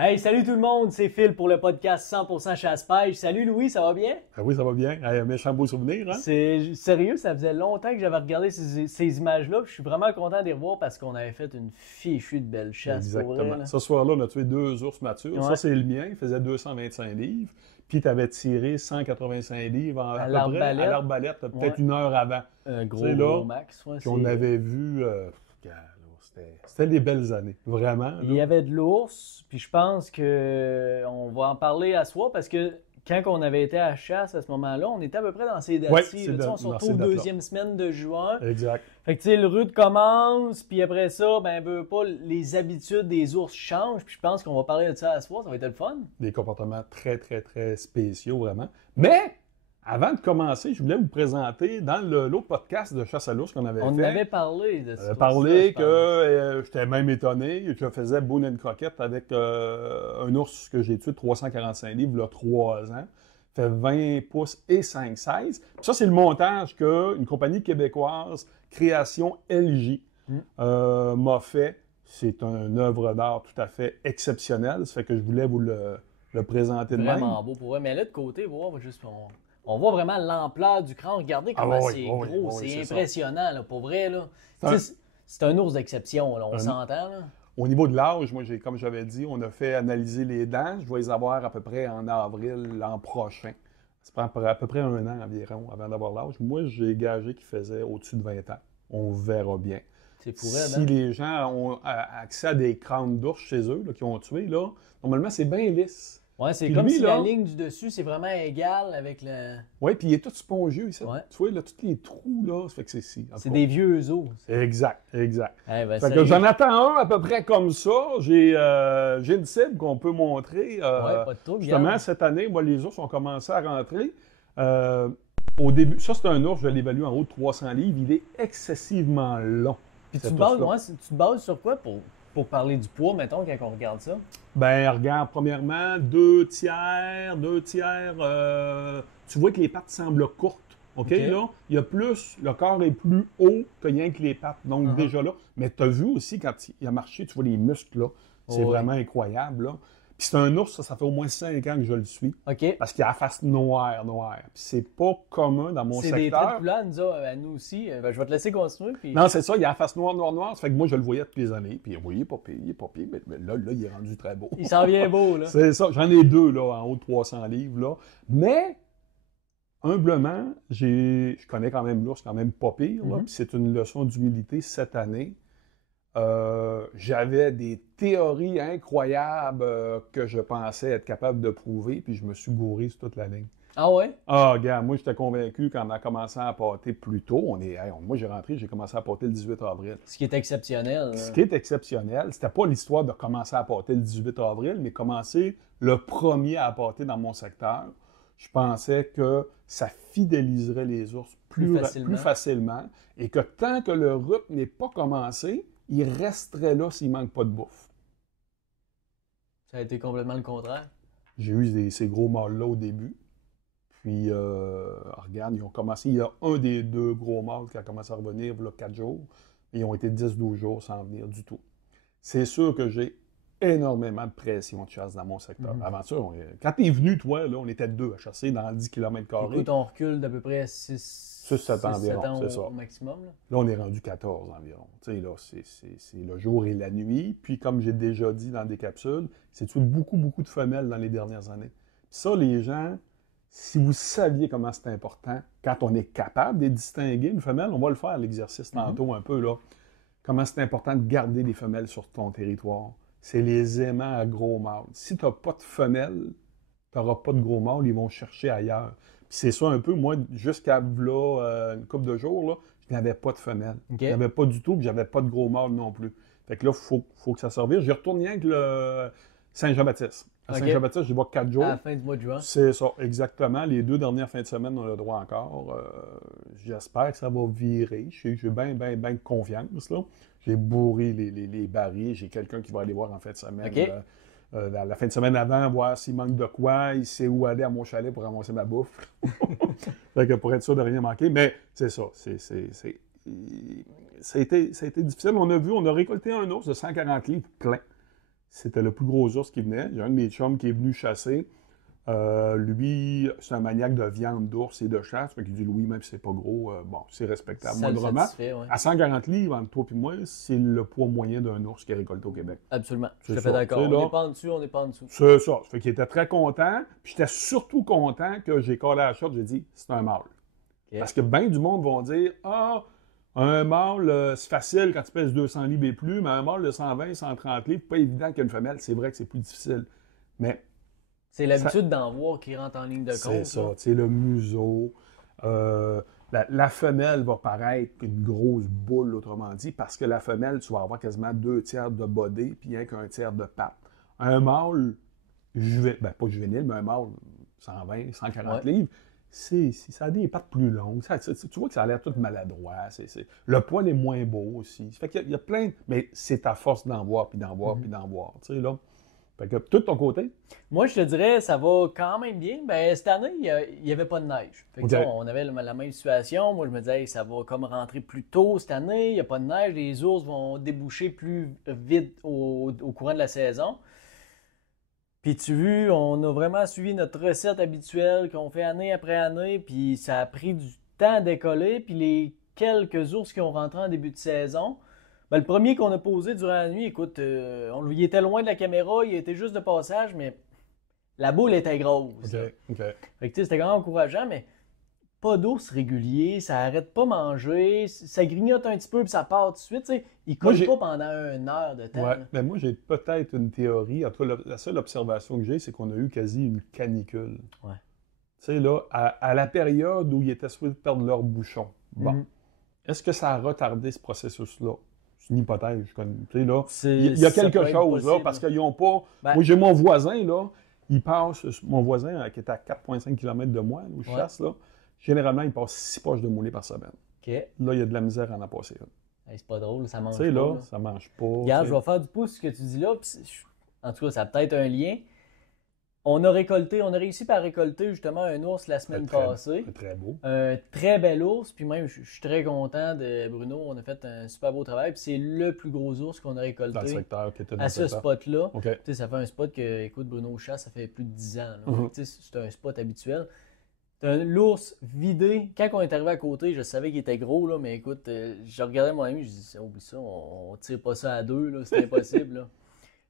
Hey, salut tout le monde, c'est Phil pour le podcast 100% chasse-pêche. Salut Louis, ça va bien? Ah oui, ça va bien. Un méchant beau souvenir, hein? C'est sérieux, ça faisait longtemps que j'avais regardé ces images-là. Je suis vraiment content de les revoir parce qu'on avait fait une fichue de belle chasse pour Exactement. elle. Ce soir-là, on a tué 2 ours matures. Ouais. Ça, c'est le mien. Il faisait 225 livres. Puis, tu avais tiré 185 livres à peu près à l'arbalète, peut-être une heure avant. Un gros, là, gros max. Ouais, puis on avait vu... c'était des belles années, vraiment. Il y avait de l'ours, puis je pense que on va en parler à soi parce que quand on avait été à la chasse à ce moment-là, on était à peu près dans ces dates-ci. On se retrouve deuxième semaine de juin. Exact. Fait que tu sais, le rude commence, puis après ça, ben veut pas, les habitudes des ours changent, puis je pense qu'on va parler de ça à soir, ça va être le fun. Des comportements très, très, très spéciaux, vraiment. Mais, avant de commencer, je voulais vous présenter dans l'autre podcast de chasse à l'ours qu'on avait fait. On avait parlé de ça. On avait parlé que j'étais même étonné. Je faisais Boone and Croquette avec un ours que j'ai tué de 345 livres il y a 3 ans. Fait 20 pouces et 5,16. Puis ça, c'est le montage qu'une compagnie québécoise, Création LJ, m'a fait. C'est une œuvre d'art tout à fait exceptionnelle. Ça fait que je voulais vous le présenter de même. Vraiment beau pour eux. Mais là, de côté, on voit vraiment l'ampleur du crâne. Regardez comment c'est gros. C'est impressionnant, là, pour vrai. Là. C'est un ours d'exception, là, on s'entend. Là. Au niveau de l'âge, moi, comme j'avais dit, on a fait analyser les dents. Je vais les avoir à peu près en avril l'an prochain. Ça prend à peu près 1 an environ avant d'avoir l'âge. Moi, j'ai gagé qu'il faisait au-dessus de 20 ans. On verra bien. C'est pour elle, si les gens ont accès à des crânes d'ours chez eux, là, qui ont tué, là, normalement, c'est bien lisse. Ouais, c'est comme si la ligne du dessus, c'est vraiment égal avec le... Oui, puis il est tout spongieux ici. Ouais. Tu vois, là, tous les trous, là, ça fait que c'est ici. C'est des vieux os. Exact. Ben, fait que j'en attends un à peu près comme ça. J'ai une cible qu'on peut montrer. Pas de trouble, justement, cette année, moi, les ours ont commencé à rentrer. Au début, ça, c'est un ours, je l'évalue en haut de 300 livres. Il est excessivement long. Puis tu te bases sur quoi pour parler du poids, mettons, quand on regarde ça? Ben, regarde, premièrement, 2 tiers, tu vois que les pattes semblent courtes. OK, là, il y a plus, le corps est plus haut que rien que les pattes. Donc, déjà là. Mais tu as vu aussi, quand il a marché, tu vois les muscles, là. C'est vraiment incroyable, là. Puis c'est un ours, ça fait au moins 5 ans que je le suis. OK. Parce qu'il a la face noire. Puis c'est pas commun dans mon secteur. C'est des traits de couleur, à nous aussi. Ben, je vais te laisser continuer. Puis... Non, c'est ça, il a la face noire. Ça fait que moi, je le voyais toutes les années. Puis oui, il est pas pire. Mais là, il est rendu très beau. Il s'en vient beau, là. C'est ça. J'en ai 2, là, en haut de 300 livres, là. Mais, humblement, je connais quand même l'ours, quand même pas pire, là. Puis c'est une leçon d'humilité cette année. J'avais des théories incroyables que je pensais être capable de prouver, puis je me suis gouré sur toute la ligne. Ah ouais? Ah, regarde, moi, j'étais convaincu quand on a commencé à pâter plus tôt. Moi, j'ai commencé à pâter le 18 avril. Ce qui est exceptionnel. Ce qui est exceptionnel, c'était pas l'histoire de commencer à pâter le 18 avril, mais commencer le premier à pâter dans mon secteur. Je pensais que ça fidéliserait les ours plus facilement et que tant que le RUP n'est pas commencé, il resterait là s'il manque pas de bouffe. Ça a été complètement le contraire. J'ai eu ces gros mâles-là au début. Puis, regarde, ils ont commencé. Il y a un des 2 gros mâles qui a commencé à revenir il y a 4 jours. Et ils ont été 10-12 jours sans venir du tout. C'est sûr que j'ai énormément de pression de chasse dans mon secteur. Avant ça, quand tu es venu, toi, là, on était 2 à chasser dans 10 km². Écoute, on recule d'à peu près 6-7 environ, c'est ça. Au maximum. Là, on est rendu 14 environ. Tu sais, là, c'est le jour et la nuit. Puis, comme j'ai déjà dit dans des capsules, c'est tué beaucoup de femelles dans les dernières années. Puis ça, les gens, si vous saviez comment c'est important, quand on est capable de distinguer une femelle, on va le faire l'exercice tantôt un peu, là. Comment c'est important de garder des femelles sur ton territoire. C'est les aimants à gros mâles. Si tu n'as pas de femelles, tu n'auras pas de gros mâles, ils vont chercher ailleurs. Puis c'est ça un peu, moi, jusqu'à là, une couple de jours, là, je n'avais pas de femelles. Je n'avais pas du tout, puis j'avais pas de gros mâles non plus. Fait que là, il faut que ça service. J'y retourne rien que le Saint-Jean-Baptiste. À Saint-Jean-Baptiste, je vois 4 jours. À la fin du mois de juin. C'est ça, exactement. Les 2 dernières fins de semaine, on a le droit encore. J'espère que ça va virer. J'ai bien confiance, là. J'ai bourré les barils. J'ai quelqu'un qui va aller voir en fin de semaine. La fin de semaine avant, voir s'il manque de quoi. Il sait où aller à mon chalet pour ramasser ma bouffe. Fait que pour être sûr de rien manquer. Mais c'est ça. Ça a été difficile. On a récolté un ours de 140 livres plein. c'était le plus gros ours qui venait. J'ai un de mes chums qui est venu chasser. Lui, c'est un maniaque de viande d'ours et de chasse. Fait qu'il dit, Louis, même si c'est pas gros, bon, c'est respectable. Ça le Moindrement, satisfait, ouais. à 140 livres, entre toi et moi, c'est le poids moyen d'un ours qui est récolté au Québec. Absolument. Je C'est suis fait ça. d'accord. Tu sais, On là, n'est pas en dessous, on n'est pas en dessous. C'est ça. Ça fait qu'il était très content. Puis j'étais surtout content que j'ai collé à la shot. J'ai dit, c'est un mâle. Ok. Parce que bien du monde vont dire, ah, un mâle, c'est facile quand tu pèses 200 livres et plus, mais un mâle de 120, 130 livres, pas évident qu'une femelle. C'est vrai que c'est plus difficile. Mais C'est l'habitude d'en voir qui rentre en ligne de compte. c'est ça. là. Tu sais, le museau. La femelle va paraître une grosse boule, autrement dit, parce que la femelle, tu vas avoir quasiment 2 tiers de body puis rien qu'un tiers de patte. Un mâle, pas juvénile, mais un mâle 120, 140 Ouais. livres, ça a des pattes plus longues. Tu vois que ça a l'air tout maladroit. Le poil est moins beau aussi. Ça fait qu'il y a plein... Mais c'est à force d'en voir, puis d'en voir, puis d'en voir. Tu sais, là. Fait que, tout de ton côté, Moi, je te dirais, ça va quand même bien. Ben, cette année, il n'y avait pas de neige. Fait que, Ok. tu sais, on avait la même situation. Moi, je me disais, hey, ça va comme rentrer plus tôt cette année. Il n'y a pas de neige. Les ours vont déboucher plus vite au courant de la saison. Puis tu vois, on a vraiment suivi notre recette habituelle qu'on fait année après année. Puis ça a pris du temps à décoller. Puis les quelques ours qui ont rentré en début de saison, ben, le premier qu'on a posé durant la nuit, écoute, il était loin de la caméra, il était juste de passage, mais la boule était grosse. là. OK. Fait que, tu sais, c'était quand même encourageant, mais pas d'ours régulier, ça arrête pas manger, ça grignote un petit peu puis ça part tout de suite. Tu sais, il Moi, colle j'ai- pas pendant 1 heure de temps. Ouais, là. mais moi, j'ai peut-être une théorie. En tout cas, la seule observation que j'ai, c'est qu'on a eu quasi une canicule. Ouais. Tu sais, là, à la période où ils étaient supposés perdre leur bouchon. Bon. Mhm. Est-ce que ça a retardé ce processus-là? C'est une hypothèse. Tu sais, là, C'est- il y a ça quelque peut être chose, là, possible. parce qu'ils n'ont pas... Ben- Moi, j'ai mon voisin, là, il passe... Mon voisin, qui est à 4,5 km de moi, là, où je Ouais. chasse, là, généralement, il passe 6 poches de moulée par semaine. OK. Hey, Là, il y a de la misère à en passer une. c'est pas drôle, ça mange Tu sais, pas. là, là. ça mange pas. Regarde, tu je sais. vais faire du pouce ce que tu dis là. En tout cas, ça a peut-être un lien. On a réussi par récolter justement un ours la semaine passée. C'est très beau. Un très bel ours, puis même je suis très content de Bruno. On a fait un super beau travail. Puis c'est le plus gros ours qu'on a Dans le récolté secteur qui était dans à le ce secteur. spot-là. OK. Tu sais, ça fait un spot que, écoute, Bruno chasse, ça fait plus de 10 ans. là. Mhm. Tu sais, c'est un spot habituel. L'ours vidé. Quand on est arrivé à côté, je savais qu'il était gros, là, mais écoute, je regardais mon ami, je dis, oublie ça, on tire pas ça à deux, là, c'est impossible. Là.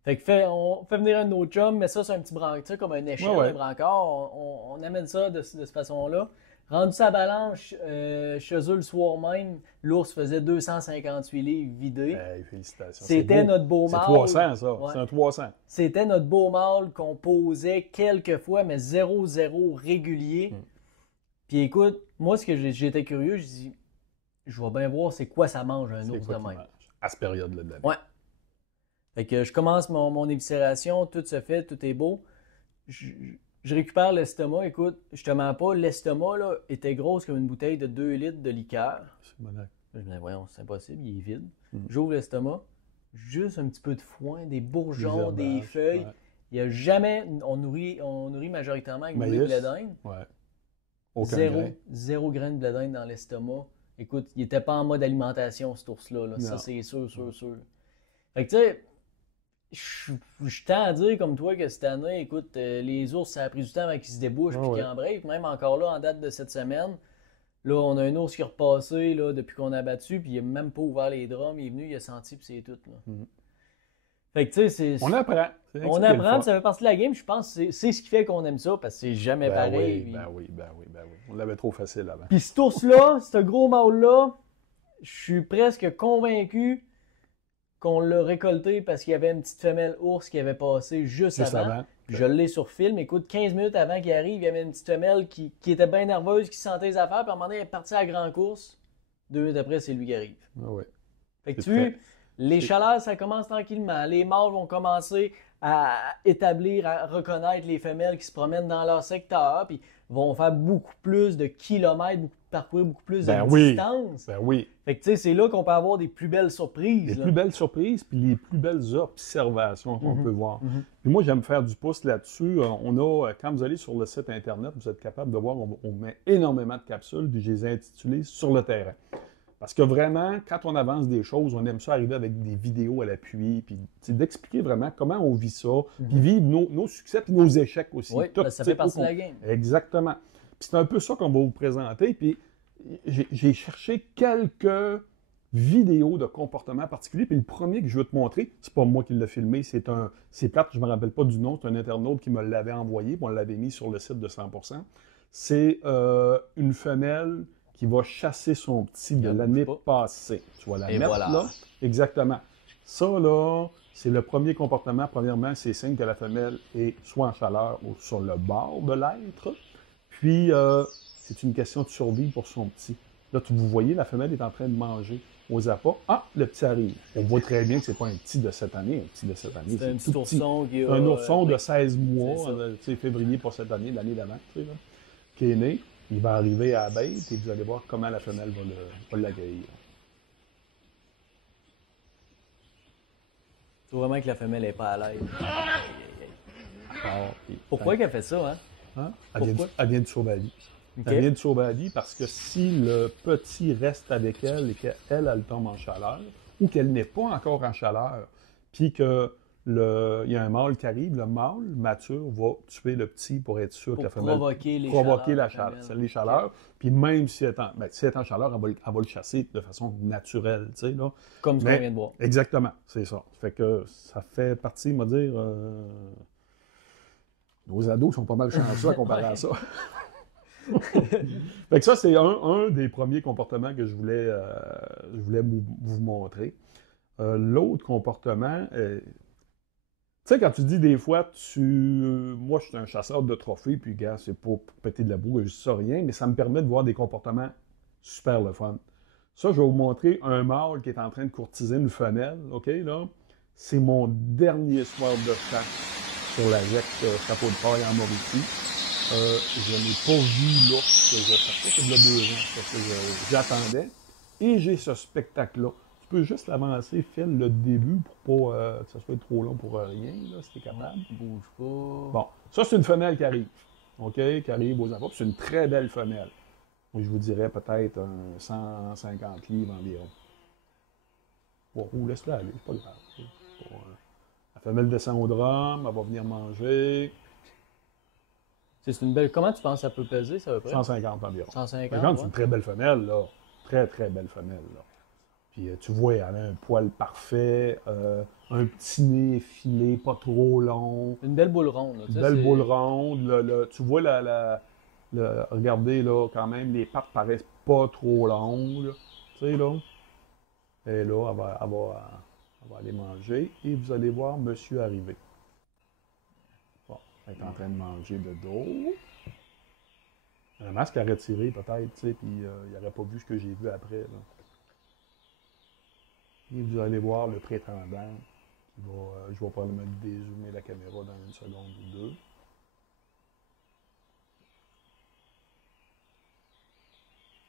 Fait que on fait venir un de nos chums, mais ça, c'est un petit brancard, tu sais, comme un échelle, Ouais. un brancard. On amène ça de cette façon-là. Rendu sa balance chez eux le soir même, l'ours faisait 258 livres vidés. Hey, félicitations. C'était C'est beau. notre beau C'est mâle. 300, ça. Ouais. C'est un 300. C'était notre beau mâle qu'on posait quelques fois, mais 0-0 régulier. Puis écoute, moi, ce que j'étais curieux, je dis, je vais bien voir c'est quoi ça mange un C'est ours quoi de qu'il même. mange à cette période-là de l'année? Ouais. Fait que je commence mon éviscération, tout se fait, tout est beau. Je récupère l'estomac. Écoute, je te mens pas, l'estomac là, était grosse comme une bouteille de 2 litres de liqueur. C'est monac. Je me dis, voyons, c'est impossible, il est vide. Mhm. J'ouvre l'estomac, juste un petit peu de foin, des bourgeons, Des des herbages, feuilles. ouais. Il n'y a jamais, on nourrit majoritairement avec du blé de Maïs. blé d'Inde. Ouais. Aucun Zéro, grain. zéro grain de blé d'Inde dans l'estomac. Écoute, il n'était pas en mode alimentation, cet ours-là. là. Ça, Non. c'est sûr. Fait que, tu sais, je tends à dire, comme toi, que cette année, écoute, les ours, ça a pris du temps avant qu'ils se débouchent Ah puis qu'ils ouais. embrayent. Même encore là, en date de cette semaine, là, on a un ours qui est repassé là, depuis qu'on a battu, puis il n'a même pas ouvert les drums. Il est venu, il a senti, puis c'est tout. Là. Mhm. Fait que, tu sais, On apprend. C'est on ça qui est le apprend, fun. ça fait partie de la game. Je pense que c'est ce qui fait qu'on aime ça, parce que c'est jamais pareil. Oui, puis- ben oui. On l'avait trop facile avant. Puis cet ours-là, ce gros mâle-là, je suis presque convaincu qu'on l'a récolté parce qu'il y avait une petite femelle ours qui avait passé juste Juste avant. avant. Je l'ai sur film. Écoute, 15 minutes avant qu'il arrive, il y avait une petite femelle qui était bien nerveuse, qui sentait les affaires. Puis à un moment donné, elle est partie à la grande course. 2 minutes après, c'est lui qui arrive. Ah ouais. Fait que C'est tu vois, très- les c'est- chaleurs, ça commence tranquillement. Les mâles vont commencer à établir, à reconnaître les femelles qui se promènent dans leur secteur, puis vont faire beaucoup plus de kilomètres, parcourir beaucoup plus Ben de oui. distance. Ben oui. Fait que tu sais, c'est là qu'on peut avoir des plus belles surprises. Les là. plus belles surprises puis les plus belles observations qu'on Mhm. peut voir. Mhm. Puis moi, j'aime faire du pouce là-dessus. On a, quand vous allez sur le site Internet, vous êtes capable de voir, on met énormément de capsules, puis je les ai intitulées « Sur le terrain ». Parce que vraiment, quand on avance des choses, on aime ça arriver avec des vidéos à l'appui, puis d'expliquer vraiment comment on vit ça, puis vivre nos succès puis nos échecs aussi. Oui, Tout, ben, ça tu sais, fait partie de la game. Exactement. Puis c'est un peu ça qu'on va vous présenter. Puis j'ai cherché quelques vidéos de comportement particulier. Puis le premier que je veux te montrer, c'est pas moi qui l'ai filmé, c'est plate, je me rappelle pas du nom, c'est un internaute qui me l'avait envoyé, puis on l'avait mis sur le site de 100%. C'est une femelle qui va chasser son petit de l'année passée. Tu vas la mettre là. Exactement. Ça, là, c'est le premier comportement. Premièrement, c'est signe que la femelle est soit en chaleur ou sur le bord de l'être. Puis, c'est une question de survie pour son petit. Là, vous voyez, la femelle est en train de manger aux appâts. Ah, le petit arrive. On voit très bien que c'est pas un petit de cette année. Un petit de cette année, c'est un petit ourson qui a... Un ourson de 16 mois, février pour cette année, l'année d'avant, qui est né. Il va arriver à la bête et vous allez voir comment la femelle va l'accueillir. Tu vois vraiment que la femelle n'est pas à l'aise. Pourquoi qu'elle fait ça, hein? Elle vient de sauver la vie. Okay. Elle vient de sauver la vie parce que si le petit reste avec elle et qu'elle tombe en chaleur, ou qu'elle n'est pas encore en chaleur, puis que il y a un mâle qui arrive, le mâle mature va tuer le petit pour être sûr que la femelle provoquer les chaleurs. Okay. Puis même si elle est en chaleur, elle va le chasser de façon naturelle, tu sais là. Comme ce qu'on vient de voir. Exactement, c'est ça. Fait que ça fait partie, on va dire, nos ados sont pas mal chanceux à comparer à ça. Fait que ça, c'est un des premiers comportements que je voulais vous montrer. L'autre comportement, tu sais, quand tu dis des fois, moi, je suis un chasseur de trophées, puis, gars, c'est pas pour péter de la boue, je sais rien, mais ça me permet de voir des comportements super le fun. Ça, je vais vous montrer un mâle qui est en train de courtiser une femelle, OK, là. C'est mon dernier soir de chasse sur la ZEC Chapeau de paille en Mauricie. Je n'ai pas vu l'ours que je cherchais, c'est de 2 ans, parce que j'attendais. Et j'ai ce spectacle-là. Tu peux juste l'avancer, Phil, le début, pour pas que ça soit trop long pour rien, là, si tu es capable. Bouge pas. Bon, ça, c'est une femelle qui arrive. OK? Qui arrive aux enfants. C'est une très belle femelle. Moi, je vous dirais peut-être 150 livres environ. Bon, laisse-la aller, c'est pas grave. La femelle descend au drum, elle va venir manger. C'est une belle... Comment tu penses que ça peut peser, ça, à peu près? 150 environ. 150, c'est une très belle femelle, là. Très, très belle femelle, là. Puis tu vois, elle a un poil parfait, un petit nez effilé, pas trop long. Une belle boule ronde. Une belle boule ronde. Tu vois, regardez, là, quand même, les pattes paraissent pas trop longues. Tu sais, là. Et là, elle va aller manger. Et vous allez voir monsieur arriver. Bon, elle est en train de manger de dos. Un masque à retirer, peut-être, tu sais, puis il n'aurait pas vu ce que j'ai vu après, là. Et vous allez voir le prétendant qui va, je vais probablement dézoomer la caméra dans 1 seconde ou 2.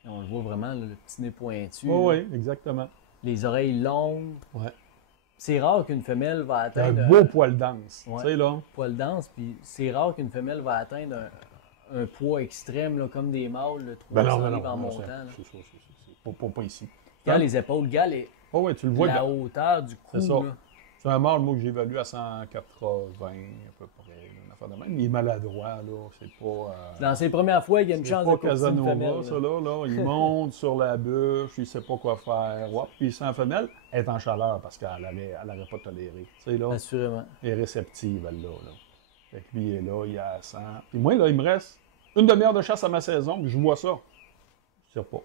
On le voit vraiment, là, le petit nez pointu. Oui, exactement. Les oreilles longues. Ouais. C'est rare qu'une femelle va atteindre... Un beau poil dense, ouais, tu sais, là. Poil dense, puis c'est rare qu'une femelle va atteindre un poids extrême, là, comme des mâles, le 300 livres en montant. C'est pas ici. Regarde les épaules, regarde ouais, tu le vois, la hauteur du cou. C'est un mâle, moi, que j'évalue à 180 à peu près. Une affaire de même. Il est maladroit, là. C'est pas... Dans ses premières fois, il y a une chance de courtiser une femelle. Ça, là. Il monte sur la bûche, il sait pas quoi faire. Ouais. Puis sans femelle, elle est en chaleur parce qu'elle n'aurait pas toléré. Tu sais, là. Assurément. Elle est réceptive, elle, là. Fait que lui, il est là, il a 100. Puis moi, là, il me reste une demi-heure de chasse à ma saison, puis je vois ça. Je sais pas.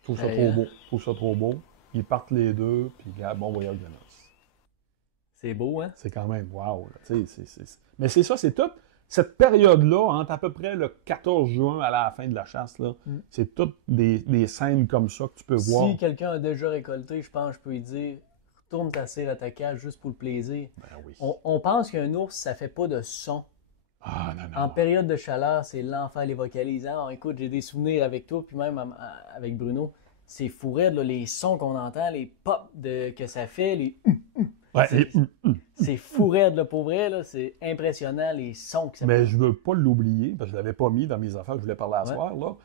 Je trouve ça trop beau. Je trouve ça trop beau. Ils partent les deux, puis bon voyage de noces. C'est beau, hein? C'est quand même wow. Là. Mais c'est ça, c'est tout. Cette période-là, entre à peu près le 14 juin à la fin de la chasse, là, c'est toutes des scènes comme ça que tu peux voir. Si quelqu'un a déjà récolté, je pense que je peux lui dire retourne ta cire à ta cage juste pour le plaisir. Ben oui. On pense qu'un ours, ça fait pas de son. Ah, non. En période de chaleur, c'est l'enfer les vocalisants. Écoute, j'ai des souvenirs avec toi, puis même avec Bruno. C'est fou raide, là, les sons qu'on entend, les pops que ça fait, les... Ouais, c'est fou raide, là, pour vrai, là, c'est impressionnant, les sons que ça fait. Mais je veux pas l'oublier, parce que je l'avais pas mis dans mes affaires, je voulais parler à soir, là.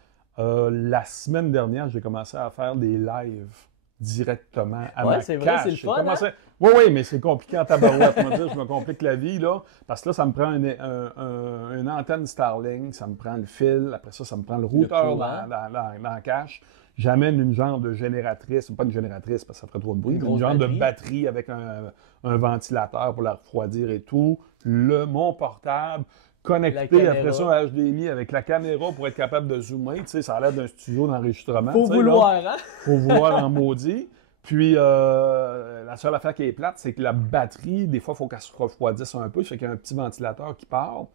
La semaine dernière, j'ai commencé à faire des lives directement à Ouais, ma c'est vrai, cache. c'est le J'ai fun, commencé... Oui, oui, mais c'est compliqué en tabarouette. Je me complique la vie, là. Parce que là, ça me prend une antenne Starlink, ça me prend le fil, après ça me prend le routeur courant. dans la cache. J'amène une genre de génératrice, pas une génératrice parce que ça ferait trop de bruit, Une mais grosse genre de batterie. batterie avec un ventilateur pour la refroidir et tout. Mon portable, connecté après ça à HDMI avec la caméra pour être capable de zoomer. Tu sais, ça a l'air d'un studio d'enregistrement. Faut tu sais, vouloir, là. hein? Faut vouloir en maudit. Puis, la seule affaire qui est plate, c'est que la batterie, des fois, il faut qu'elle se refroidisse un peu. Ça fait qu'il y a un petit ventilateur qui part.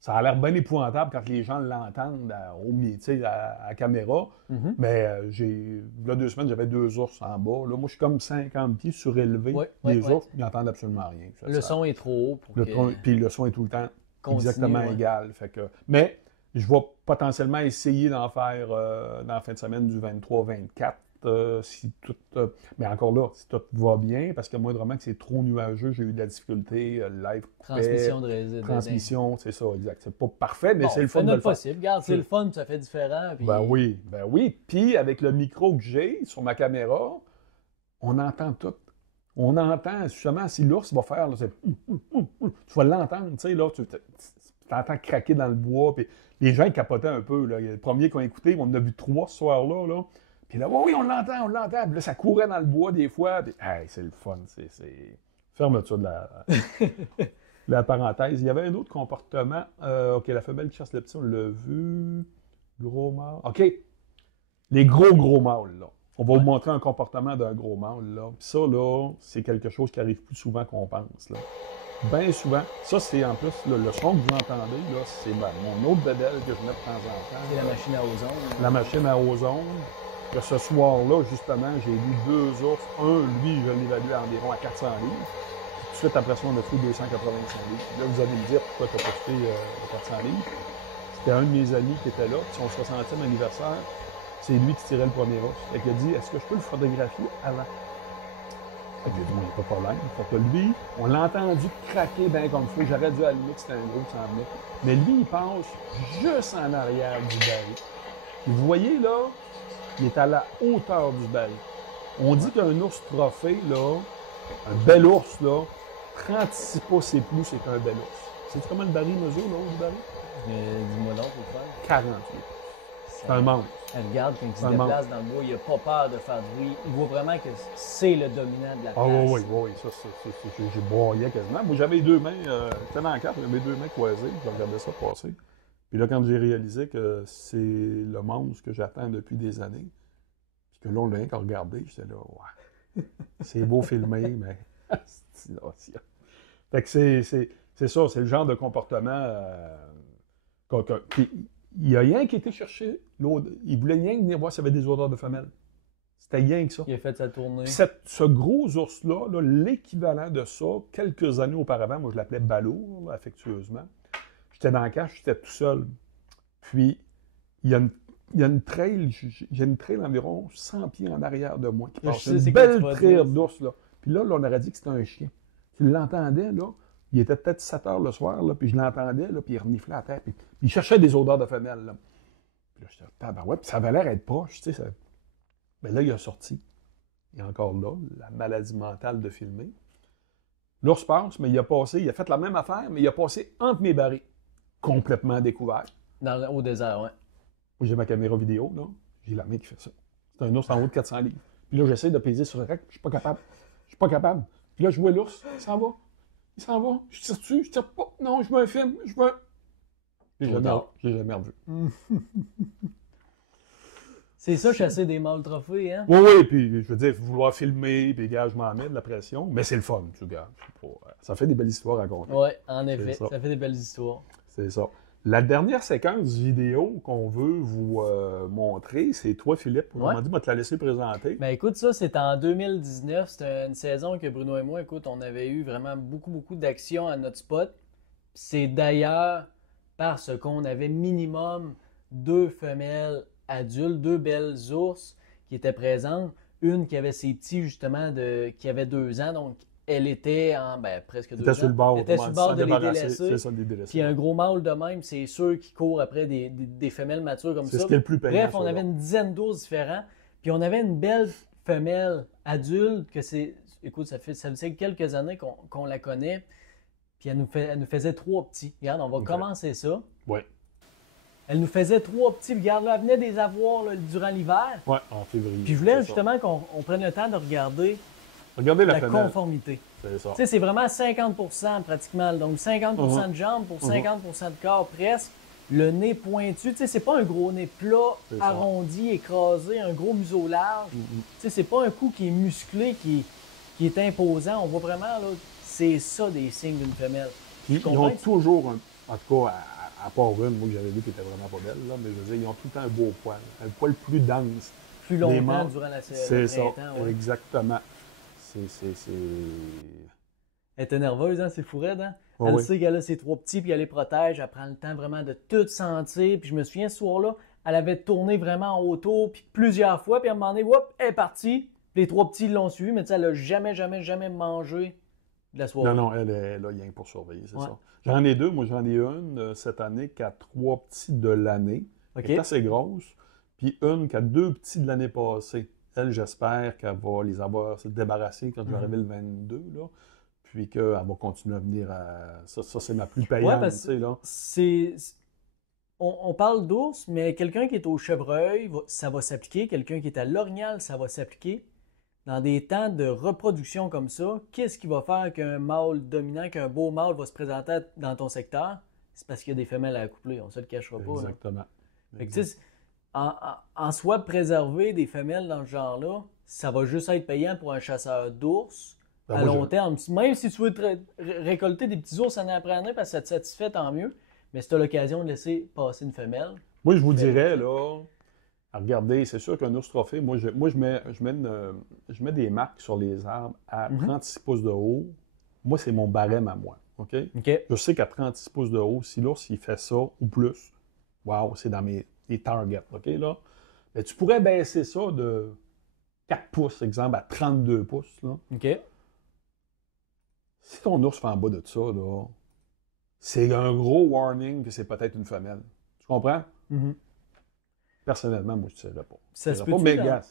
Ça a l'air bien épouvantable quand les gens l'entendent à la caméra. Mm-hmm. Mais là, 2 semaines, j'avais 2 ours en bas. Là, moi, je suis comme 50 pieds surélevé. Les ours, ils n'entendent absolument rien. Le son est trop haut pour Puis le son est tout le temps exactement égal. Fait que, mais je vais potentiellement essayer d'en faire dans la fin de semaine du 23-24. Mais encore là, si tout va bien, parce que moindrement que c'est trop nuageux, j'ai eu de la difficulté, live coupé, transmission, c'est ça, exact. C'est pas parfait, mais c'est le fun de le faire. Possible. Regarde, c'est le fun, ça fait différent. Puis... Ben oui. Puis avec le micro que j'ai sur ma caméra, on entend tout. On entend, justement, si l'ours va faire, là, tu vas l'entendre, tu sais, là, tu t'entends craquer dans le bois, puis les gens, ils capotaient un peu, là. Les premiers qui ont écouté, on en a vu 3 ce soir-là, là. Puis là, oui, on l'entend. Puis là, ça courait dans le bois des fois. Puis, hey, c'est le fun. C'est fermeture de la parenthèse. Il y avait un autre comportement. OK, la femelle qui chasse le petit, on l'a vu. Gros mâle. OK. Les gros mâles, là. On va vous montrer un comportement d'un gros mâle, là. Puis ça, là, c'est quelque chose qui arrive plus souvent qu'on pense, là. Bien souvent. Ça, c'est en plus, là, le son que vous entendez, là, c'est mon autre bébelle que je mets de temps en temps. C'est la machine à ozone. La machine à ozone. Ce soir-là, justement, j'ai vu 2 ours. Lui, je l'évalue à environ à 400 livres. Puis, tout de suite après ça, on a pris 285 livres. Là, vous allez me dire pourquoi tu as pas fait 400 livres. C'était un de mes amis qui était là. Puis son 60e anniversaire, c'est lui qui tirait le premier ours. Fait qu'il a dit, est-ce que je peux le photographier avant? Fait qu'il a dit, il n'y a pas de problème. Fait que lui, on l'a entendu craquer bien comme il faut. J'aurais dû allumer que c'était un gros qui s'en venait. Mais lui, il passe juste en arrière du baril. Et vous voyez, là, il est à la hauteur du baril. On dit qu'un ours trophée, là, un bel ours, là, 36 pouces et plus, c'est un bel ours. Sais-tu comment le baril mesure, là, du baril? Dis-moi donc, pour faire. 48. C'est un monstre. Regarde, quand il se déplace dans le bois, il n'a pas peur de faire du bruit. Il voit vraiment que c'est le dominant de la place. Ah oui, ça, j'ai broyé quasiment. Moi, j'avais les 2 mains, j'étais dans la carte, j'avais mes 2 mains croisées, je regardais ça passer. Puis là, quand j'ai réalisé que c'est le monstre que j'attends depuis des années, puis que là, on l'a rien qu'à regarder, j'étais là, ouais, c'est beau filmer, mais fait que c'est ça, c'est le genre de comportement puis il n'y a rien qui était cherché. Il voulait rien venir voir s'il y avait des odeurs de femelles. C'était rien que ça. Il a fait sa tournée. Ce gros ours-là, là, l'équivalent de ça, quelques années auparavant, moi je l'appelais Balourd, affectueusement. J'étais dans la cache, j'étais tout seul. Puis, il y a une trail, j'ai une trail environ 100 pieds en arrière de moi qui passe. Une belle trail d'ours, là. Puis là, on aurait dit que c'était un chien. Tu l'entendais, là. Il était peut-être 7 heures le soir, là, puis je l'entendais, là, puis il reniflait à terre. Puis il cherchait des odeurs de femelles, là. Puis là, j'étais, tabarouette, puis ça avait l'air d'être proche, tu sais. Ça... Mais là, il a sorti. Il est encore là, la maladie mentale de filmer. L'ours passe, mais il a fait la même affaire, mais il a passé entre mes barils, complètement découvert. Au désert, ouais. Moi, j'ai ma caméra vidéo, là. J'ai la main qui fait ça. C'est un ours en haut de 400 livres. Puis là, j'essaie de peser sur le rack, je suis pas capable. Puis là, je vois l'ours, il s'en va. Je tire dessus, je tire pas. Non, je me filme, J'ai jamais revu. C'est ça, chasser des mâles trophées, hein? Oui, puis je veux dire, vouloir filmer, puis gars, je m'en mets de la pression, mais c'est le fun, tu gars. Ça fait des belles histoires à raconter. Oui, en effet, ça fait des belles histoires. C'est ça. La dernière séquence vidéo qu'on veut vous montrer, c'est toi, Philippe. On m'a dit, moi, te la laisser présenter. Ben écoute, ça, c'est en 2019. C'était une saison que Bruno et moi, écoute, on avait eu vraiment beaucoup d'action à notre spot. C'est d'ailleurs parce qu'on avait minimum 2 femelles adultes, 2 belles ours qui étaient présentes. Une qui avait ses petits, justement, qui avait 2 ans. Donc, elle était presque Il 2 était ans. sur le bord. Elle était sur le bord de les débarrasser. délaisser. C'est ça, de les délaisser. Puis un gros mâle de même, c'est sûr qui court après des femelles matures comme C'est ça. ce qui est le plus payant. Bref, on ça, avait là. une dizaine d'ours différents. Puis on avait une belle femelle adulte que c'est. Écoute, ça faisait quelques années qu'on la connaît. Puis elle nous faisait 3 petits. Regarde, on va Ok. commencer ça. Ouais. Elle nous faisait 3 petits. Regarde, là, elle venait des avoir là, durant l'hiver. Ouais, en février. Puis je voulais c'est ça. justement qu'on prenne le temps de regarder Regardez la la femelle. conformité. C'est ça. Tu sais, c'est vraiment 50% pratiquement. Donc 50% de jambes pour 50% de corps presque. Le nez pointu. Tu sais, c'est pas un gros nez plat, C'est ça. arrondi, écrasé, un gros museau large. Tu sais, c'est pas un cou qui est musclé, qui est imposant. On voit vraiment, là, c'est ça des signes d'une femelle. Puis, Je ils comprends ont que toujours, en tout cas, à part une, moi que j'avais vu qui était vraiment pas belle, là, mais je veux dire, ils ont tout le temps un beau poil. Un poil plus dense. plus Les longtemps mâles, durant le C'est ça, printemps. Ouais. exactement. Elle était nerveuse, hein, c'est fou raide, hein? Ah Elle oui. sait qu'elle a ses 3 petits, puis elle les protège. Elle prend le temps vraiment de tout sentir. Puis je me souviens, ce soir-là, elle avait tourné vraiment autour, puis plusieurs fois. Puis à un moment donné, whoop, elle est partie. Puis les 3 petits l'ont suivi, mais tu sais, elle n'a jamais mangé de la soirée. Non, elle est là, rien que pour surveiller, c'est Ouais. ça. J'en ai 2, moi j'en ai une cette année qui a 3 petits de l'année. OK. Elle est assez grosse. Puis une qui a 2 petits de l'année passée. Elle, j'espère qu'elle va les avoir se débarrasser quand je vais arriver le 22, là. Puis qu'elle va continuer à venir à... Ça c'est ma plus payante, Ouais, parce tu sais, là. On parle d'ours, mais quelqu'un qui est au chevreuil, ça va s'appliquer. Quelqu'un qui est à l'orignal, ça va s'appliquer. Dans des temps de reproduction comme ça, qu'est-ce qui va faire qu'un mâle dominant, qu'un beau mâle va se présenter dans ton secteur? C'est parce qu'il y a des femelles à accoupler. On ne se le cachera pas. Là. Exactement. Fait que, tu sais, en soi, préserver des femelles dans ce genre-là, ça va juste être payant pour un chasseur d'ours Ben, à moi, long terme. Même si tu veux récolter des petits ours année après année parce que ça te satisfait, tant mieux. Mais si tu as l'occasion de laisser passer une femelle, Moi, je vous dirais, là, regardez, c'est sûr qu'un ours trophée, je mets des marques sur les arbres à 36 pouces de haut. Moi, c'est mon barème à moi. OK? OK. Je sais qu'à 36 pouces de haut, si l'ours il fait ça ou plus, wow, c'est dans mes targets. OK, là? Mais tu pourrais baisser ça de 4 pouces, exemple, à 32 pouces. Là. OK. Si ton ours fait en bas de ça, là, c'est un gros warning que c'est peut-être une femelle. Tu comprends? Mhm. Personnellement, moi, je ne dirais pas. Ça Je se dirais pas, peut-tu mais dans- gars,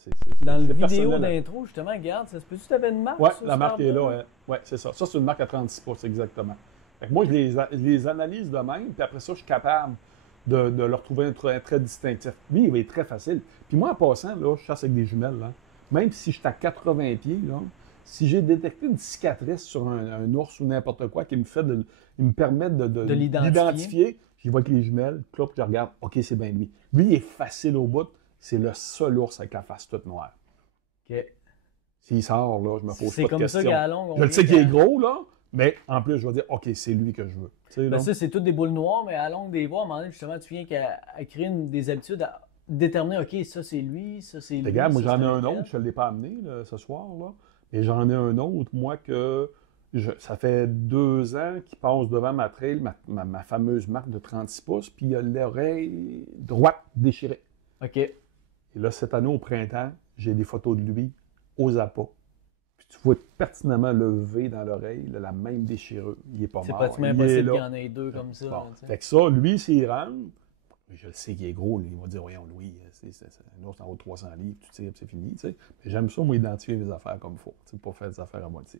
Dans le c'est vidéo personnel. d'intro, justement, regarde, ça se peut-tu tu avais une marque? Oui, sur la cet marque est là. arbre-là? Ouais, c'est ça. Ça, c'est une marque à 36 pouces, exactement. Fait que moi, je les analyse de même, puis après ça, je suis capable de leur trouver un trait distinctif. Lui, il va être très facile. Puis moi, en passant, là, je chasse avec des jumelles. Là. Même si je suis à 80 pieds, là, si j'ai détecté une cicatrice sur un ours ou n'importe quoi qui me permet de l'identifier, j'y vais avec les jumelles, puis là, puis je regarde, OK, c'est bien lui. Lui, il est facile au bout. C'est le seul ours avec la face toute noire. OK. S'il sort, là, je me pose C'est pas de comme questions. ça qu'à la longue, on Je le sais vient qu'il est qu'à- gros, là, mais en plus, je vais dire, OK, c'est lui que je veux. Tu sais, là. Ben ça, c'est toutes des boules noires, mais à la longue des voix, à un moment donné, justement, tu viens à créer des habitudes, à déterminer, OK, ça c'est lui, ça c'est lui. Regarde, moi, ça, j'en ai c'est un lequel. autre, je ne l'ai pas amené là, ce soir, là, mais j'en ai un autre, moi, ça fait 2 ans qu'il passe devant ma trail, ma fameuse marque de 36 pouces, puis il a l'oreille droite déchirée. OK. Et là, cette année, au printemps, j'ai des photos de lui aux appâts. Puis tu vois pertinemment le V dans l'oreille, là, la même déchirure. Il n'est pas C'est mort. pratiquement Il est impossible là. qu'il y en ait deux comme ça. Bon. là, tu sais. Fait que ça, lui, s'il rentre, je le sais qu'il est gros, lui, il va dire, voyons, Louis, c'est un ours en haut de 300 livres, tu tires, puis c'est fini, tu sais. Mais j'aime ça, moi, identifier mes affaires comme il faut, tu sais, pas faire des affaires à moitié.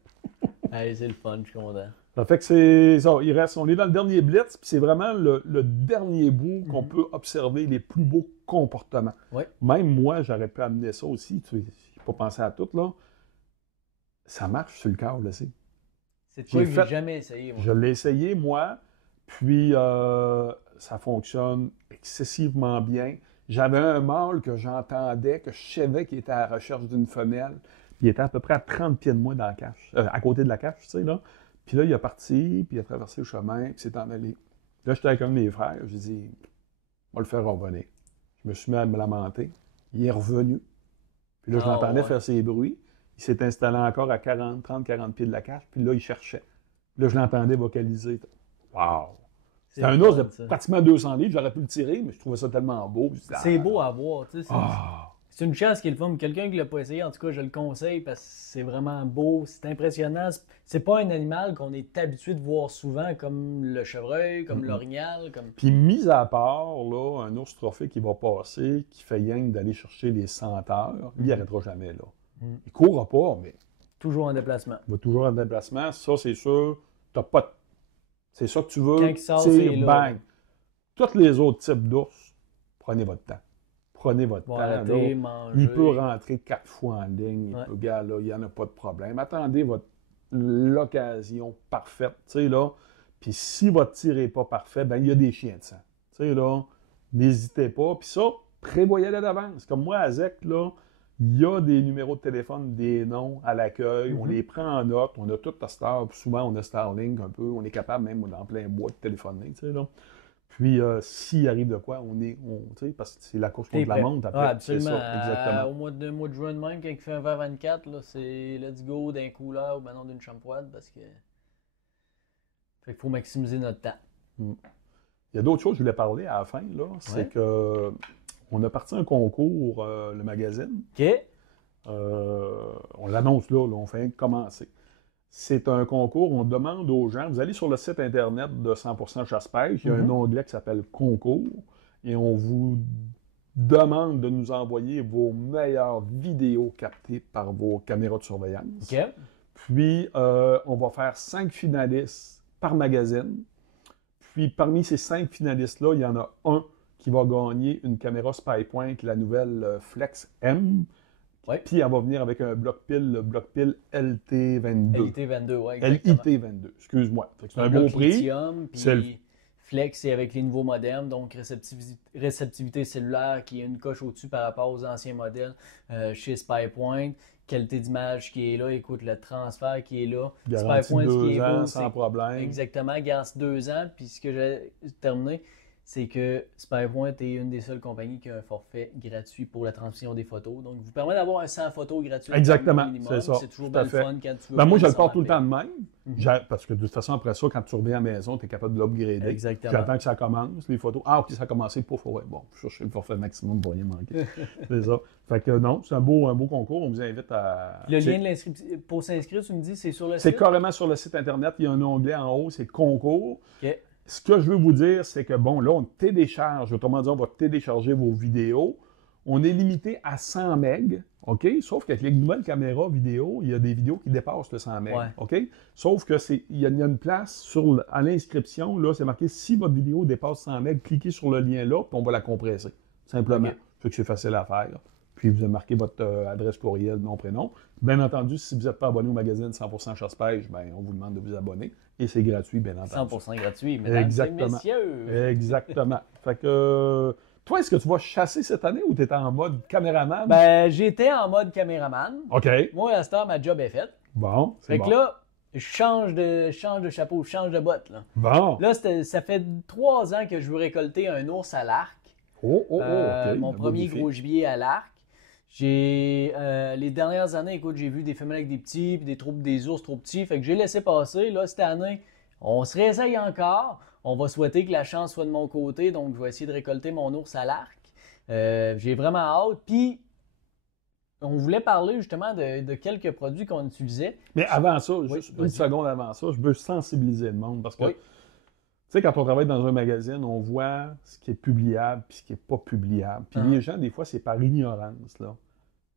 Hey, c'est le fun, je suis content. Ça fait que c'est ça, on est dans le dernier blitz, puis c'est vraiment le dernier bout qu'on peut observer les plus beaux comportements. Ouais. Même moi, j'aurais pu amener ça aussi, tu n'ai pas pensé à tout, là. Ça marche sur le câble, là, c'est. C'est de quoi J'ai que fait- j'ai jamais essayé, moi. Je l'ai essayé, moi, puis ça fonctionne excessivement bien. J'avais un mâle que j'entendais, que je savais qu'il était à la recherche d'une femelle. Il était à peu près à 30 pieds de moi dans la cache, à côté de la cache, tu sais, là. Puis là, il est parti, puis il a traversé le chemin, puis s'est en allé. Là, j'étais avec un de mes frères, j'ai dit, on va le faire revenir. Je me suis mis à me lamenter. Il est revenu. Puis là, je Ah, l'entendais ouais. faire ses bruits. Il s'est installé encore à 30-40 pieds de la cache, puis là, il cherchait. Puis là, je l'entendais vocaliser. Wow! C'était un le ours fun, de ça. pratiquement 200 livres. J'aurais pu le tirer, mais je trouvais ça tellement beau. Je dis, C'est beau à voir, tu sais. Ah! C'est une chasse qui est le fun. Quelqu'un qui l'a pas essayé, en tout cas, je le conseille parce que c'est vraiment beau, c'est impressionnant. C'est pas un animal qu'on est habitué de voir souvent comme le chevreuil, comme l'orignal. Puis, mis à part, là, un ours trophée qui va passer, qui fait rien d'aller chercher les senteurs, lui, il n'arrêtera jamais, là. Il ne courra pas, mais Toujours en déplacement. il va toujours en déplacement. Ça, c'est sûr. T'as pas de... C'est ça que tu veux. Quand il sort, c'est là. Bang. Tous les autres types d'ours, prenez votre temps. Prenez votre temps. Arrêtez, Là. manger. Il peut rentrer 4 fois en ligne. Ouais. Le gars, là, il n'y en a pas de problème. Attendez l'occasion parfaite. Tu sais, là. Puis si votre tir n'est pas parfait, ben il y a des chiens de sang. Tu sais, là, n'hésitez pas. Puis ça, prévoyez-le d'avance. Comme moi, à ZEC, là, il y a des numéros de téléphone, des noms à l'accueil. On les prend en note. On a tout à Star. Souvent, on a Starlink un peu. On est capable même, dans plein bois, de téléphoner. Tu sais, là. Puis, s'il arrive de quoi, tu sais, parce que c'est la course contre la montre après. Ah, absolument. C'est ça, exactement. Au mois de juin de même, quand il fait un 20-24, là, c'est let's go d'un couleur ou ben non d'une champouade parce que. Fait qu'il faut maximiser notre temps. Il y a d'autres choses que je voulais parler à la fin, là. C'est que on a parti un concours, le magazine. OK. On l'annonce là, on fait commencer. C'est un concours, on demande aux gens, vous allez sur le site internet de 100% chasse-pêche, il y a un onglet qui s'appelle concours, et on vous demande de nous envoyer vos meilleures vidéos captées par vos caméras de surveillance. OK. Puis, on va faire 5 finalistes par magazine. Puis, parmi ces 5 finalistes-là, il y en a un qui va gagner une caméra SpyPoint, la nouvelle Flex M. Ouais. Puis, elle va venir avec un bloc-pile, le bloc-pile LT22. LT22, oui, exactement. LIT22, excuse-moi. C'est un bloc beau prix. lithium, puis Flex, c'est avec les nouveaux modems, donc réceptivité cellulaire qui est une coche au-dessus par rapport aux anciens modèles chez SpyPoint. Qualité d'image qui est là, écoute, le transfert qui est là. Garantie SpyPoint, ce qui est ans, beau, sans problème. Exactement, garantie 2 ans. Puis ce que j'ai terminé, c'est que SpyPoint est une des seules compagnies qui a un forfait gratuit pour la transmission des photos. Donc, vous permet d'avoir un 100 photos gratuit. Exactement, c'est ça. C'est toujours bien le fun quand tu veux. Ben moi, je le porte tout le temps de même. Parce que de toute façon, après ça, quand tu reviens à la maison, tu es capable de l'upgrader. Exactement. J'attends que ça commence, les photos. Ah, OK, ça a commencé. Pouf, ouais, bon, je cherche le forfait maximum pour rien manquer. C'est ça. Fait que non, c'est un beau concours. On vous invite à... Le lien de l'inscription, pour s'inscrire, tu me dis, c'est sur le site? C'est carrément sur le site Internet. Il y a un onglet en haut, c'est concours. OK. Ce que je veux vous dire, c'est que, bon, là, on télécharge, autrement dit, on va télécharger vos vidéos. On est limité à 100 MB, OK? Sauf qu'avec les nouvelles caméras vidéo, il y a des vidéos qui dépassent le 100 MB, OK? Sauf que il y a une place à l'inscription, là, c'est marqué « Si votre vidéo dépasse 100 MB, cliquez sur le lien là, puis on va la compresser. » Simplement. OK. Fait que c'est facile à faire. Puis vous marquez votre adresse courriel, nom, prénom. Bien entendu, si vous n'êtes pas abonné au magazine 100% chasse-pêche, ben, on vous demande de vous abonner. Et c'est gratuit, bien entendu. 100% gratuit, mesdames et messieurs. Exactement. Fait que, toi, est-ce que tu vas chasser cette année ou tu es en mode caméraman? Ben, j'étais en mode caméraman. OK. Moi, à cette heure, ma job est faite. Bon, c'est bon. Fait que là, je change de chapeau, je change de botte. Là, bon. Là ça fait 3 ans que je veux récolter un ours à l'arc. OK. Mon premier gros gibier à l'arc. J'ai les dernières années, écoute, j'ai vu des femelles avec des petits, puis des ours trop petits. Fait que j'ai laissé passer. Là, cette année, on se réessaye encore. On va souhaiter que la chance soit de mon côté. Donc, je vais essayer de récolter mon ours à l'arc. J'ai vraiment hâte. Puis, on voulait parler justement de quelques produits qu'on utilisait. Mais avant ça, juste une seconde avant ça, je veux sensibiliser le monde parce que, tu sais, quand on travaille dans un magazine, on voit ce qui est publiable puis ce qui n'est pas publiable. Puis les gens, des fois, c'est par ignorance, là.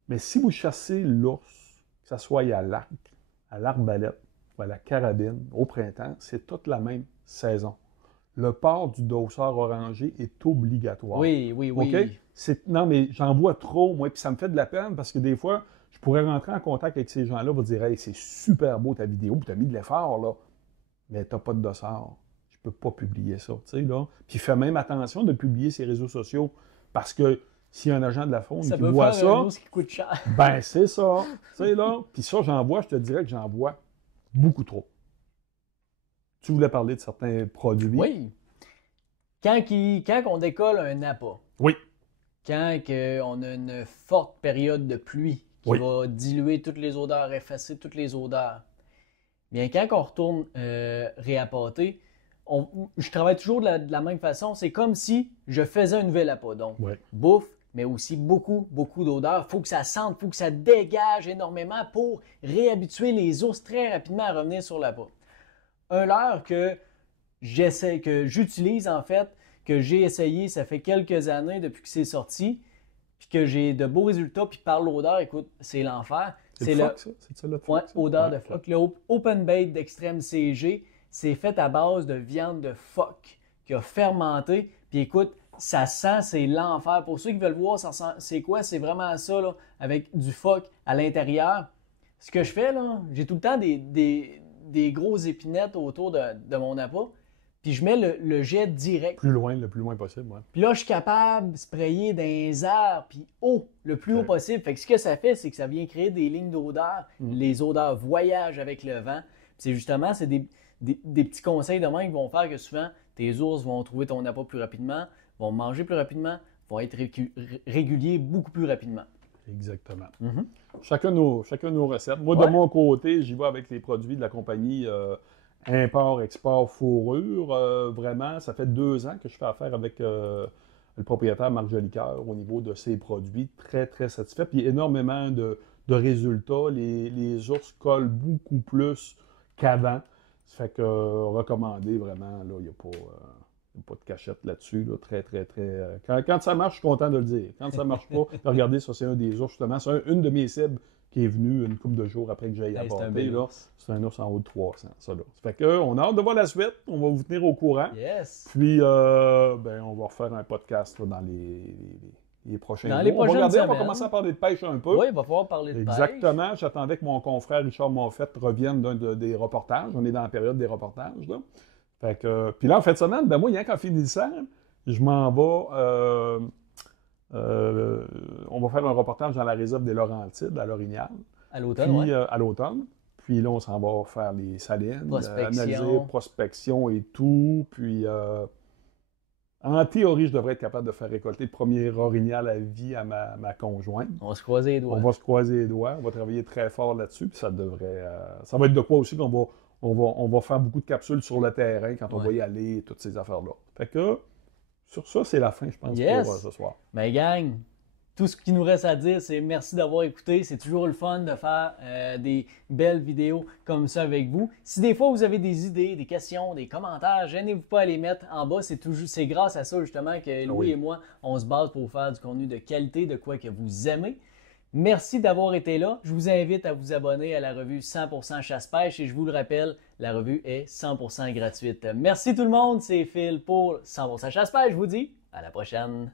Mais si vous chassez l'ours, que ce soit à l'arbalète ou à la carabine, au printemps, c'est toute la même saison. Le port du dossard orangé est obligatoire. Oui. OK? Non, mais j'en vois trop, moi, puis ça me fait de la peine parce que des fois, je pourrais rentrer en contact avec ces gens-là, vous dire « Hey, c'est super beau ta vidéo, puis tu as mis de l'effort, là. » Mais tu n'as pas de dossard. Je peux pas publier ça, tu sais, là. Puis fais même attention de publier ces réseaux sociaux parce que s'il y a un agent de la faune qui voit ça, un ours qui coûte cher. Ben, c'est ça, tu sais, là. Puis ça, je te dirais que j'en vois beaucoup trop. Tu voulais parler de certains produits. Oui. Quand on décolle un appât. Oui. Quand on a une forte période de pluie qui va diluer toutes les odeurs, effacer toutes les odeurs. Bien, quand on retourne réappâter, je travaille toujours de la même façon. C'est comme si je faisais un nouvel appât. Donc, bouffe, mais aussi beaucoup, beaucoup d'odeur. Il faut que ça sente, il faut que ça dégage énormément pour réhabituer les ours très rapidement à revenir sur la peau. Un leurre que j'utilise en fait, que j'ai essayé, ça fait quelques années depuis que c'est sorti, puis que j'ai de beaux résultats, puis par l'odeur, écoute, c'est l'enfer. C'est le phoque, ça? C'est ça, le phoque? Ouais, Ça? odeur Ouais, de phoque. Le Open Bait d'Extrême CG, c'est fait à base de viande de phoque qui a fermenté. Puis écoute, ça sent, c'est l'enfer. Pour ceux qui veulent voir, c'est quoi? C'est vraiment ça, là, avec du phoque à l'intérieur. Ce que je fais, là, j'ai tout le temps des grosses épinettes autour de mon appât. Puis je mets le jet direct. Le plus loin possible, ouais. Puis là, je suis capable de sprayer dans les airs, puis haut, le plus haut possible. Fait que ce que ça fait, c'est que ça vient créer des lignes d'odeur. Les odeurs voyagent avec le vent. Puis c'est des petits conseils de main qui vont faire que souvent, tes ours vont trouver ton appât plus rapidement, vont manger plus rapidement, vont être réguliers beaucoup plus rapidement. Exactement. Chacun nos recettes. Moi, de mon côté, j'y vais avec les produits de la compagnie Import-Export Fourrure. Vraiment, ça fait 2 ans que je fais affaire avec le propriétaire Marc Jolicoeur au niveau de ses produits. Très, très satisfait. Puis énormément de résultats. Les ours collent beaucoup plus qu'avant. Ça fait que recommandé, vraiment, là, il n'y a pas de cachette là-dessus. Là. Très, très, très. Quand ça marche, je suis content de le dire. Quand ça ne marche pas, regardez, ça, c'est un des ours, justement. C'est une de mes cibles qui est venue une couple de jours après que j'aille aborder. C'est un ours en haut de 300, ça là. Ça fait que, on a hâte de voir la suite. On va vous tenir au courant. Yes. Puis, on va refaire un podcast là, dans les prochains jours. On va commencer à parler de pêche un peu. Oui, il va falloir parler de pêche. Exactement. J'attendais que mon confrère Richard Monfette revienne des reportages. On est dans la période des reportages, là. Fait que, puis là, en fin de semaine, moi, rien qu'en finissant, je m'en vais. On va faire un reportage dans la réserve des Laurentides, à l'Orignal. À l'automne, à l'automne. Puis là, on s'en va faire les salines, analyser, prospection et tout. Puis, en théorie, je devrais être capable de faire récolter le premier orignal à vie à ma conjointe. On va se croiser les doigts. On va se croiser les doigts. On va travailler très fort là-dessus. Puis ça va être de quoi aussi qu'on va faire beaucoup de capsules sur le terrain quand on va y aller, toutes ces affaires-là. Fait que, sur ça, c'est la fin, je pense, pour ce soir. Ben, gang, tout ce qu'il nous reste à dire, c'est merci d'avoir écouté. C'est toujours le fun de faire des belles vidéos comme ça avec vous. Si des fois vous avez des idées, des questions, des commentaires, gênez-vous pas à les mettre en bas. C'est grâce à ça justement que Louis et moi, on se base pour faire du contenu de qualité, de quoi que vous aimez. Merci d'avoir été là. Je vous invite à vous abonner à la revue 100% Chasse-Pêche et je vous le rappelle, la revue est 100% gratuite. Merci tout le monde, c'est Phil pour 100% Chasse-Pêche. Je vous dis à la prochaine.